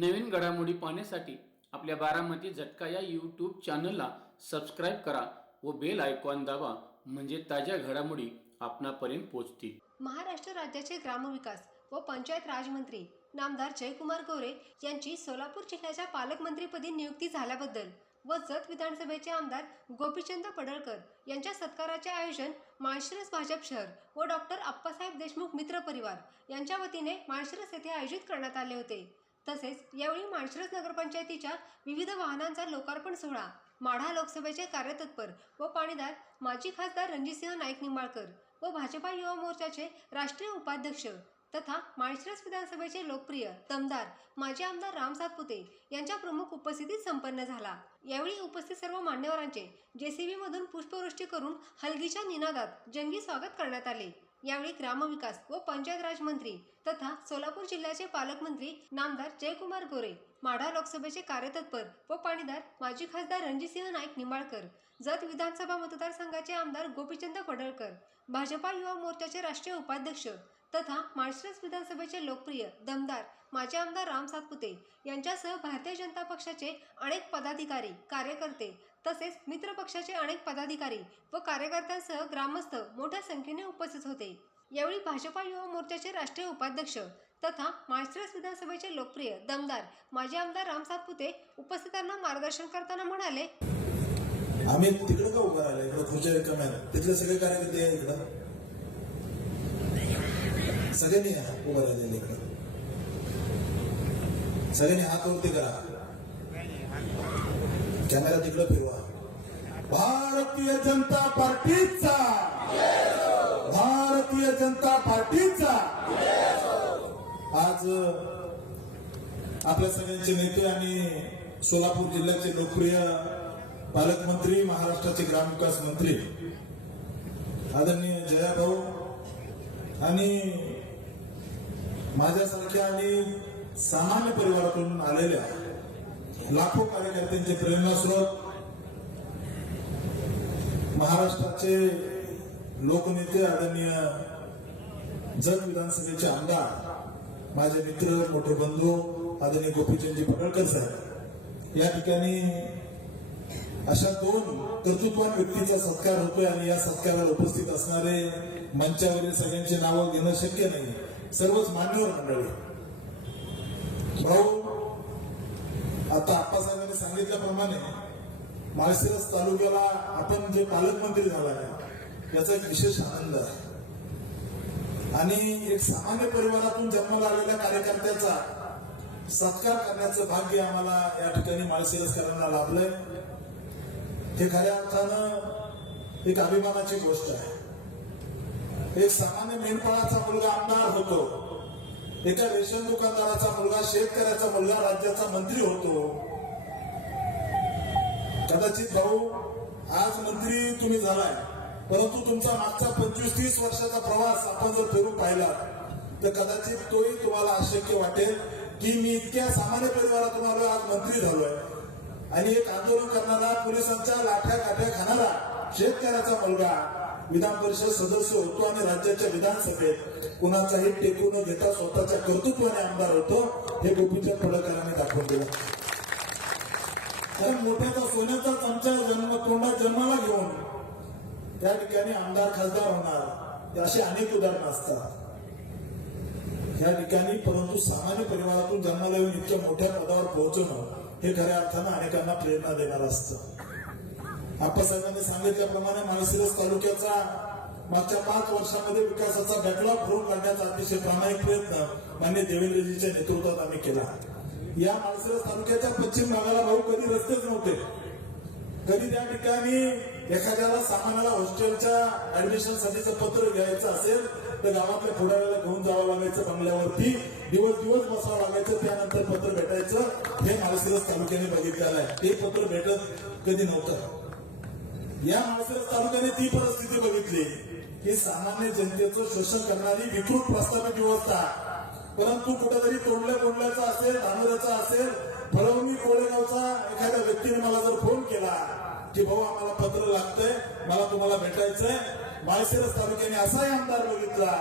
नवीन घडामोडी पाहण्यासाठी आपल्या बारामती झटका या यूट्यूब चॅनलला सबस्क्राईब करा व बेल आयकॉन दाबा म्हणजे ताज्या घडामोडी आपणापर्यंत पोहोचतील. महाराष्ट्र राज्याचे ग्रामविकास व पंचायत राजमंत्री नामदार जयकुमार गोरे यांची सोलापूर जिल्ह्याच्या पालकमंत्रीपदी नियुक्ती झाल्याबद्दल व जत विधानसभेचे आमदार गोपीचंद पडळकर यांच्या सत्काराचे आयोजन माळशिरस भाजप शहर व डॉक्टर आप्पासाहेब देशमुख मित्र परिवार यांच्या वतीने माळशिरस येथे आयोजित करण्यात आले होते. तसेच यावेळी माळशिरस नगरपंचायतीच्या विविध वाहनांचा लोकार्पण सोहळा माढा लोकसभेचे कार्यतत्पर व पाणीदार माजी खासदार रणजितसिंह नाईक निंबाळकर व भाजपा युवा मोर्चाचे राष्ट्रीय उपाध्यक्ष तथा माळशिरस विधानसभेचे लोकप्रिय दमदार माजी आमदार राम सातपुते यांच्या प्रमुख उपस्थितीत संपन्न झाला. यावेळी उपस्थित सर्व मान्यवरांचे जेसीबी मधून पुष्पवृष्टी करून हलगीच्या निनादात जंगी स्वागत करण्यात आले. यावेळी ग्रामविकास व पंचायत राज मंत्री तथा सोलापूर जिल्ह्याचे पालकमंत्री नामदार जयकुमार गोरे माढा लोकसभेचे कार्यतत्पर व पाणीदार माजी खासदार रणजितसिंह नाईक निंबाळकर जत विधानसभा मतदारसंघाचे आमदार गोपीचंद पडळकर भाजपा युवा मोर्चाचे राष्ट्रीय उपाध्यक्ष तथा माळशिरस विधानसभेचे लोकप्रिय दमदार माजी आमदार राम सातपुते यांच्यासह भारतीय जनता पक्षाचे अनेक पदाधिकारी कार्यकर्ते तसेच मित्रपक्षाचे अनेक पदाधिकारी व कार्यकर्त्यांसह ग्रामस्थ मोठ्या संख्येने उपस्थित होते. यावेळी भाजपा युवा मोर्चाचे राष्ट्रीय उपाध्यक्ष तथा माळशिरस विधानसभेचे लोकप्रिय दमदार माजी आमदार राम सातपुते उपस्थितांना मार्गदर्शन करताना म्हणाले आम्ही तिकडे का उभं राहिलो? इकडे खुर्च्या रिकाम्या आहेत. तिथले सगळे कार्यकर्ते आहे इकडं. सगळ्यांनी या, उभं राहिलेले इकडं. सगळ्यांनी हात वरती करा. कॅमेरा तिकडं फिरवा. भारतीय जनता पार्टीचा. भारतीय जनता पार्टीचा. आज आपल्या सगळ्यांचे नेते आणि सोलापूर जिल्ह्याचे लोकप्रिय पालकमंत्री महाराष्ट्राचे ग्रामविकास मंत्री आदरणीय जयाभाऊ आणि माझ्यासारख्या आणि सामान्य परिवारातून आलेल्या लाखो कार्यकर्त्यांचे प्रेरणास्रोत महाराष्ट्राचे लोकनेते आदरणीय जन विधानसभेचे आमदार माझे मित्र मोठे बंधू आदरणीय गोपीचंदजी पडळकर साहेब या ठिकाणी अशा दोन कर्तृत्वान व्यक्तीचा सत्कार होतोय आणि या सत्काराला उपस्थित असणारे मंचावरील सगळ्यांची नावं घेणं शक्य नाही. सर्वच मान्यवर मंडळी. भाऊ आता आप्पासाहेबांनी सांगितल्याप्रमाणे माळशिरस तालुक्याला आपण जे पालकमंत्री झालाय याचा एक विशेष आनंद आहे. आणि एक सामान्य परिवारातून जन्माला आलेल्या कार्यकर्त्याचा सत्कार करण्याचं भाग्य आम्हाला या ठिकाणी माळशिरसकरांना लाभलंय. हे खऱ्या अर्थानं एक अभिमानाची गोष्ट आहे. एक सामान्य मेंढपाळाचा मुलगा आमदार होतो एका रेशन दुकानदाराचा मुलगा शेतकऱ्याचा मुलगा राज्याचा मंत्री होतो कदाचित भाऊ आज मंत्री तुम्ही झालाय परंतु तुमचा मागचा पंचवीस तीस वर्षाचा प्रवास आपण जर फिरून पाहिला तर कदाचित तोही तुम्हाला अशक्य वाटेल की मी इतक्या सामान्य परिवारातून आलो आज मंत्री झालोय. आणि एक आंदोलन करणारा पोलिसांच्या लाठ्या काठ्या खाणारा शेतकऱ्याचा मुलगा विधान परिषद सदस्य होतो आणि राज्याच्या विधानसभेत कुणाचाही टेकू न घेता स्वतःच्या कर्तृत्वाने आमदार होतो हे गोपीचंद पडळकरांनी दाखवून दिलं. तर मोठ्याचा सोन्याचा चमचा जन्म तोंडात जन्माला घेऊन त्या ठिकाणी आमदार खासदार होणार. अशी अनेक उदाहरणं असतात. या ठिकाणी परंतु सामान्य परिवारातून जन्माला येऊन इतक्या मोठ्या पदावर पोहोचणं हे खऱ्या अर्थानं अनेकांना प्रेरणा देणार असतं. आप्पासाहेबांनी सांगितल्याप्रमाणे माळशिरस तालुक्याचा मागच्या पाच वर्षामध्ये विकासाचा बॅकलॉग भरून काढण्याचा अतिशय प्रामाणिक प्रयत्न मान्य देवेंद्रजीच्या नेतृत्वात आम्ही केला. या माळशिरस तालुक्याच्या पश्चिम भागाला भाऊ कधी रस्तेच नव्हते. कधी त्या ठिकाणी एखाद्याला सामान्याला हॉस्टेलच्या ऍडमिशन साठीचं पत्र घ्यायचं असेल तर गावातल्या पुढाऱ्याला घेऊन जावं लागायचं बंगल्यावरती. दिवस दिवस बसावं लागायचं त्यानंतर पत्र भेटायचं. हे माळशिरस तालुक्याने बघितलेलं आहे. ते पत्र भेटत कधी नव्हतं. या माळशिरस तालुक्याने ती परिस्थिती बघितली की सामान्य जनतेचं शोषण करणारी विकृत प्रस्थापित व्यवस्था परंतु कुठेतरी तोंडल्या तोंडल्याचा असेल धानुऱ्याचा असेल फळवणी कोळेगावचा एखाद्या व्यक्तीने मला जर फोन केला की भाऊ आम्हाला पत्र लागतंय मला तुम्हाला भेटायचंय माळशिरस तालुक्याने असाही आमदार बघितला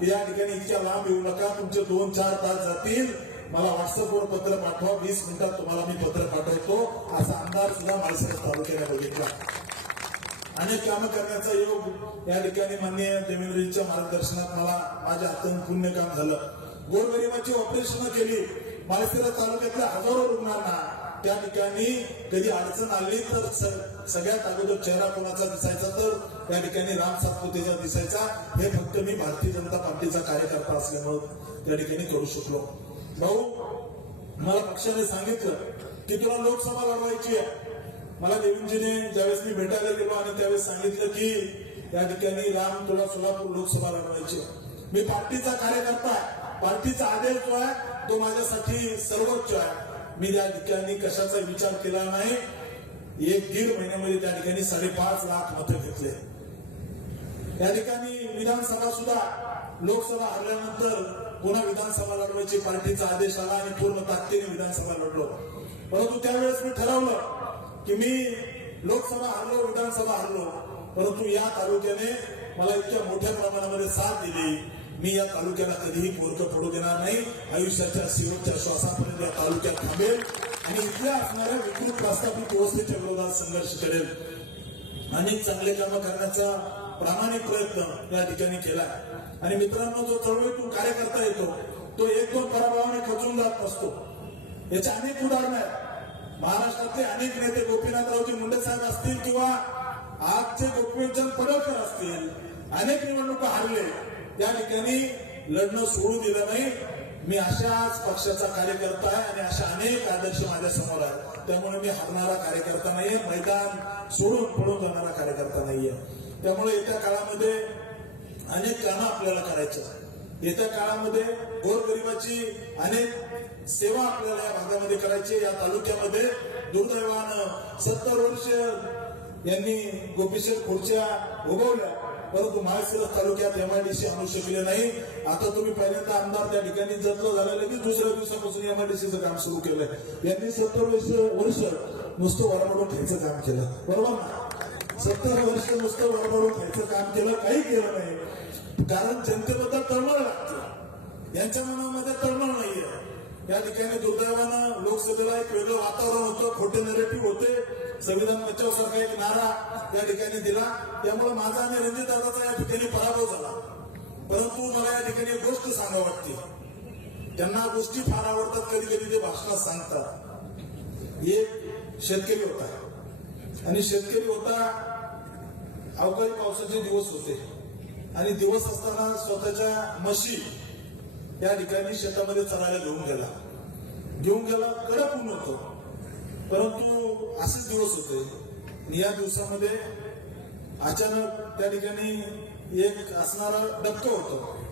की या ठिकाणी इतक्या लांब येऊ नका तुमचे दोन चार तास जातील मला व्हॉट्सअपवर पत्र पाठवा वीस मिनिटात तुम्हाला मी पत्र पाठवतो असा अंदाज सुद्धा माळशिरस तालुक्याने बघितला. अनेक कामं करण्याचा योग या ठिकाणी माननीय देवेंद्रजीच्या मार्गदर्शनात मला माझ्या हातून पुण्य काम झालं. गोरगरिबाची ऑपरेशन केली माळशिरा तालुक्यातल्या हजारो रुग्णांना त्या ठिकाणी कधी अडचण आली तर सगळ्यात अगोदर चेहरा कोणाचा दिसायचा तर त्या ठिकाणी राम सातपुतेचा दिसायचा. हे फक्त मी भारतीय जनता पार्टीचा कार्यकर्ता असल्यामुळे त्या ठिकाणी करू शकलो. भाऊ मला पक्षाने सांगितलं की तुला लोकसभा लढवायची आहे. मला देवींजीने ज्यावेळेस मी भेटायला गेलो आणि त्यावेळेस सांगितलं की या ठिकाणी राम तुला सोलापूर लोकसभा लढवायची मी पार्टीचा कार्यकर्ता आहे. पार्टीचा आदेश जो आहे तो माझ्यासाठी सर्वोच्च आहे. मी त्या ठिकाणी कशाचा विचार केला नाही. एक दीड महिन्यामध्ये त्या ठिकाणी साडेपाच लाख मतं घेतले. या ठिकाणी विधानसभा सुद्धा लोकसभा हरल्यानंतर पुन्हा विधानसभा लढवायची पार्टीचा आदेश आला आणि पूर्ण ताकदीने विधानसभा लढलो. परंतु त्यावेळेस मी ठरवलं की मी लोकसभा हरलो विधानसभा हरलो. परंतु या तालुक्याने मला इतक्या मोठ्या प्रमाणामध्ये साथ दिली. मी या तालुक्याला कधीही पोरकं पडू देणार नाही. आयुष्याच्या शेवटच्या श्वासापर्यंत या तालुक्यात थांबेल. आणि इथल्या असणाऱ्या विकृत प्रस्थापित व्यवस्थेच्या विरोधात संघर्ष करेल. अनेक चांगले कामं करण्याचा प्रामाणिक प्रयत्न या ठिकाणी केला आणि मित्रांनो जो चळवळीतून कार्यकर्ता येतो तो एक दोन पराभवाने खचून जात नसतो. याचे अनेक उदाहरणं आहेत. महाराष्ट्रातले अनेक नेते गोपीनाथरावजी मुंडे साहेब असतील किंवा आजचे गोपीचंद पडळकर असतील अनेक निवडणुका हरले. त्या ठिकाणी लढणं सोडू दिलं नाही. मी अशाच पक्षाचा कार्यकर्ता आहे आणि अशा अनेक आदर्श माझ्यासमोर आहेत. त्यामुळे मी हरणारा कार्यकर्ता नाहीये. मैदान सोडून पळून जाणारा कार्यकर्ता नाहीये. त्यामुळे येत्या काळामध्ये अनेक कामं आपल्याला करायचं येत्या काळामध्ये गोरगरिबाची अनेक सेवा आपल्याला या भागामध्ये करायची या तालुक्यामध्ये दुर्दैवानं सत्तर वर्ष यांनी गोपीशेर खुर्च्या उगवल्या. परंतु महाशिरस तालुक्यात एमआयडीसी आणू शकले नाही. आता तुम्ही पहिल्यांदा आमदार त्या ठिकाणी जतलं झालं की दुसऱ्या दिवसापासून एमआयडीसीचं काम सुरू केलंय. यांनी सत्तर वर्ष नुसतं वरमडून ठेवायचं काम केलं. बरोबर ना? सत्तर वर्ष नुसतं वरमडून ठेवायचं काम केलं काही केलं नाही. कारण जनतेबद्दल तळमळ लागते. यांच्या मनामध्ये तळमळ नाहीये. या ठिकाणी दुर्दैवानं लोकसभेला एक वेगळं वातावरण होतं खोटे नेरेटिव्ह होते. संविधान बचाव सारखा एक नारा या ठिकाणी दिला. त्यामुळे माझा आणि रणजित दादाचा या ठिकाणी पराभव झाला. परंतु मला या ठिकाणी एक गोष्ट सांगा वाटते. त्यांना गोष्टी फार आवडतात कधी कधी ते भाषणात सांगतात. एक शेतकरी होता. आणि शेतकरी होता अवकाळी पावसाचे दिवस होते. आणि दिवस असताना स्वतःच्या म्हशी या ठिकाणी शेतामध्ये चरायला घेऊन गेला. घेऊन गेला कडक ऊन होतं. परंतु असेच दिवस होते. या दिवसामध्ये अचानक त्या ठिकाणी एक असणारा डबकं होतं.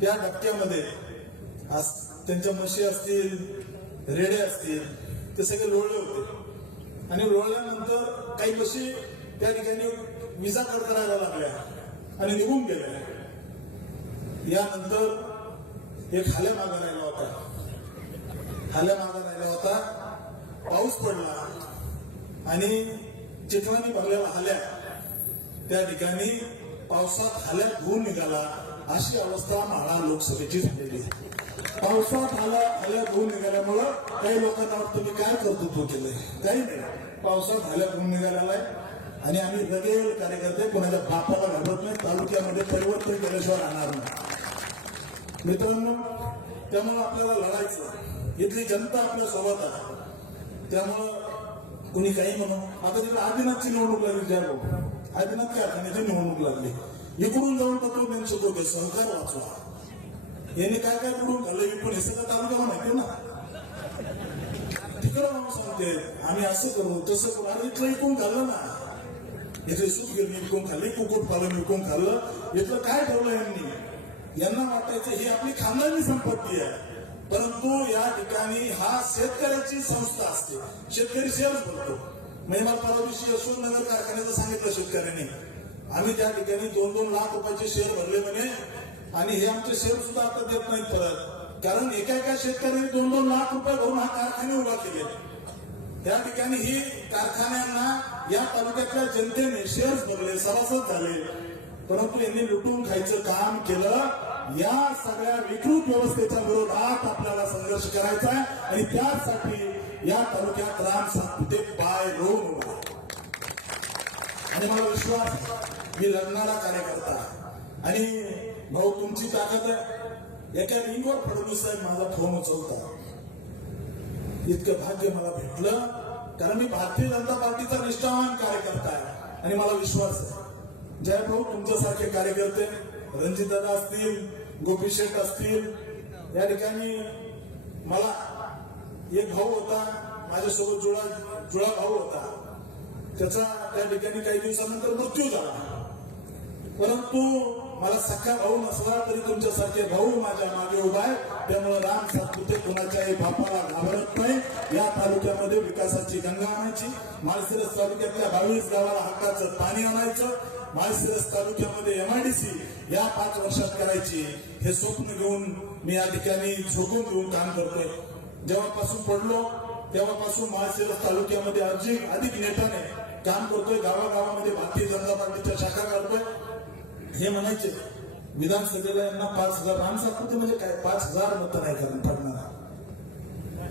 त्या डबक्यामध्ये त्यांच्या म्हशी असतील रेडे असतील ते सगळे लोळले होते. आणि लोळल्यानंतर काही म्हशी त्या ठिकाणी विजा करायला लागल्या आणि निघून गेल्या. यानंतर एक खाल्या मागायला होता हाल्या मागा राहिला होता. पाऊस पडला आणि चिखलाने भरलेला हल्या त्या ठिकाणी पावसात हाल्या धुवून निघाला. अशी अवस्था म्हाळा लोकसभेची झालेली आहे. पावसात आला हल्या धुवून निघाल्यामुळं काही लोकांना वाटतं मी काय कर्तृत्व केलंय? काही नाही. पावसात हल्या धुवून निघालेला आहे. आणि आम्ही रगेल कार्यकर्ते कोणाच्या बापाला घाबरत नाही तालुक्यामध्ये परिवर्तन केल्याशिवाय राहणार नाही. मित्रांनो त्यामुळं आपल्याला लढायचं इथली जनता आपल्यासोबत आहे. त्यामुळं कुणी काही म्हणू. आता तिला आदिनाथची निवडणूक लागली ज्या भाऊ. आदिनाथ कारखान्याची निवडणूक लागली. इकडून जाऊन तत्वज्ञान शिकवते सहकार वाचवा. यांनी काय काय करून खाल्लं विकून हे सगळं तालुका माहिती ना. तिकडं म्हणून सांगते आम्ही असं करू तसं करू. आणि इथलं इकून खाल्लं ना. याचे सुखगिरणी विकून खाल्ली कुकुट पालन विकून खाल्लं. इथलं काय ठेवलं यांनी? यांना वाटायचं ही आपली खानदानी संपत्ती आहे. परंतु या ठिकाणी हा शेतकऱ्याची संस्था असते. शेतकरी शेअर्स बोलतो. म्हणजे मला परवा दिवशी यशवंतनगर कारखान्याचं सांगितलं शेतकऱ्यांनी. आम्ही त्या ठिकाणी दोन दोन लाख रुपयाचे शेअर भरले म्हणे. आणि हे आमचे शेअर सुद्धा आता देत नाहीत परत. कारण एका एका शेतकऱ्यांनी दोन दोन लाख रुपये भरून हा कारखाने उभा केले त्या ठिकाणी ही कारखान्यांना या तालुक्यातल्या जनतेने शेअर्स भरले सभासद झाले. परंतु यांनी लुटून खायचं काम केलं. या सगळ्या विकृत व्यवस्थेच्या विरोधात आपल्याला संघर्ष करायचा आहे आणि त्यासाठी या तालुक्यात राम सातपुते पाय रोवून उभा आणि मला विश्वास मी लढणारा कार्यकर्ता आणि भाऊ तुमची ताकद आहे. एका लिंकवर फडणवीस साहेब माझा फोन उचलता. इतकं भाग्य मला भेटलं कारण मी भारतीय जनता पार्टीचा निष्ठावान कार्यकर्ता आहे. आणि मला विश्वास आहे. जयभाऊ तुमच्यासारखे कार्यकर्ते रणजितदादा असतील गोपी शेठ असतील. या ठिकाणी मला एक भाऊ होता माझ्यासोबत जुळा जुळा भाऊ होता. त्याचा त्या ठिकाणी काही दिवसानंतर मृत्यू झाला. परंतु मला सख्खा भाऊ नसला तरी तुमच्यासारखे भाऊ माझ्या मागे उभा आहे. त्यामुळे राम सातपुते कोणाच्याही बापाला घाबरत नाही. या तालुक्यामध्ये विकासाची गंगा आणायची. माळशिरस तालुक्यातल्या बावीस गावाला हक्काचं पाणी आणायचं. माळशिरस तालुक्यामध्ये एमआयडीसी या पाच वर्षात करायची हे स्वप्न घेऊन मी या ठिकाणी झोकून घेऊन काम करतोय. जेव्हापासून पडलो तेव्हापासून माळशिरस तालुक्यामध्ये अधिक अधिक नेटाने काम करतोय. गावागावामध्ये भारतीय जनता पार्टीच्या शाखा काढतोय. हे म्हणायचे विधानसभेला यांना पाच हजार राम सातपुते म्हणजे काय? पाच हजार मतं नाही करून पडणार.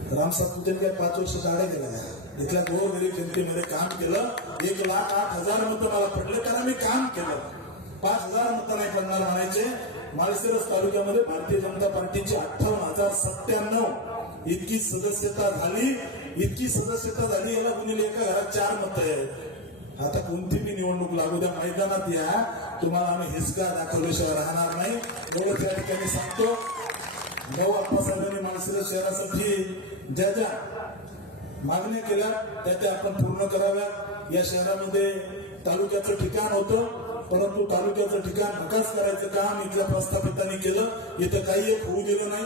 राम सातपुते काय पाच वर्ष गाड्या गेल्या नाही इथल्या गोरगरीब जनतेमध्ये काम केलं एक लाख आठ हजार मतं मला पडले कारण मी काम केलं पाच हजार मतं नाही पडणार म्हणायचे माळशिरस तालुक्यामध्ये भारतीय जनता पार्टीची अठ्ठावन्न हजार सत्त्याण्णव इतकी सदस्यता झाली इतकी सदस्यता झाली याला गुन्हे एका घरात चार मतं आहेत आता कोणती मी निवडणूक लागू द्या मैदानात या तुम्हाला आम्ही हिसका दाखवल्याशिवाय राहणार नाही। एवढं त्या ठिकाणी सांगतो भाऊ आप्पासाहेबांनी माणसाला शहरासाठी ज्या ज्या मागण्या केल्या त्या त्या आपण पूर्ण कराव्या या शहरामध्ये तालुक्याचं ठिकाण होतं परंतु तालुक्याचं ठिकाण विकास करायचं काम इथल्या प्रस्थापितांनी केलं. इथं काही एक होऊ दिलं नाही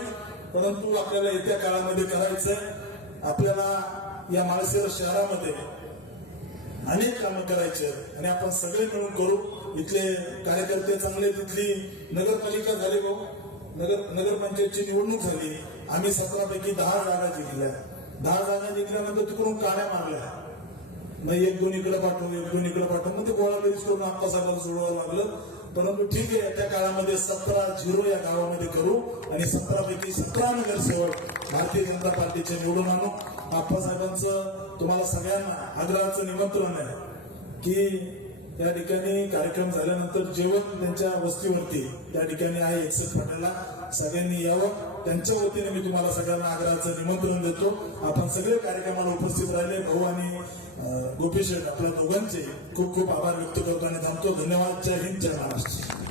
परंतु आपल्याला येत्या काळामध्ये करायचंय. आपल्याला या माळशिरस शहरामध्ये अनेक कामं करायचे आणि आपण सगळे मिळून करू. इथले कार्यकर्ते चांगले तिथली नगरपालिका झाली भाऊ. नगर नगरपंचायतची निवडणूक झाली. आम्ही सतरापैकी दहा जागा जिंकल्या. दहा जागा जिंकल्यानंतर तिकडून काड्या मारल्या. मग एक दोन इकडे पाठवून एक दोन इकडे पाठवून मग ते गोळाबेरीज करून आप्पासाहेबांना सोडवावं लागलं. परंतु ठीक आहे त्या काळामध्ये सतरा झिरो या गावामध्ये करू आणि सतरा पैकी सतरा नगरसेवक भारतीय जनता पार्टीचे निवडून आणू. आप्पासाहेबांचं तुम्हाला सगळ्यांना आग्रहाचं निमंत्रण आहे की त्या ठिकाणी कार्यक्रम झाल्यानंतर जेवण त्यांच्या वस्तीवरती त्या ठिकाणी आहे एकसठ फाट्याला सगळ्यांनी यावं. त्यांच्या वतीने मी तुम्हाला सगळ्यांना आग्रहाचं निमंत्रण देतो. आपण सगळे कार्यक्रमाला उपस्थित राहिले. भाऊ आणि गोपेश गोपी आपल्या दोघांचे खूप खूप आभार व्यक्त करतो आणि थांबतो. धन्यवाद. जय हिंद जय महाराष्ट्र.